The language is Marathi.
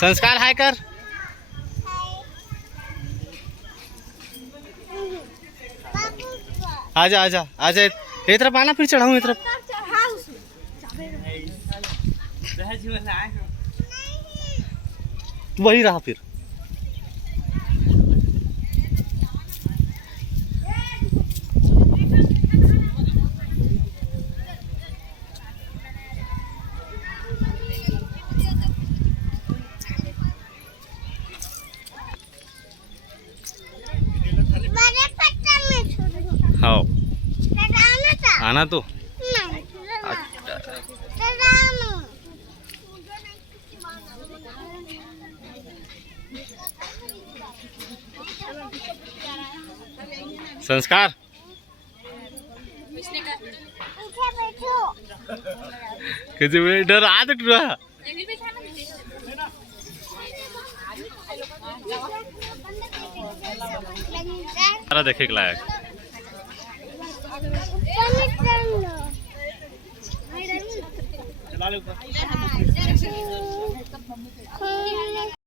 संस्कार हाय कर. आजा आजा आजा ये तरफ आना फिर चढ़ाऊं ये तरफ. वही रहा फिर. हाँ आना तो संस्कार किती वेळ डर आत तुला देखे लायक.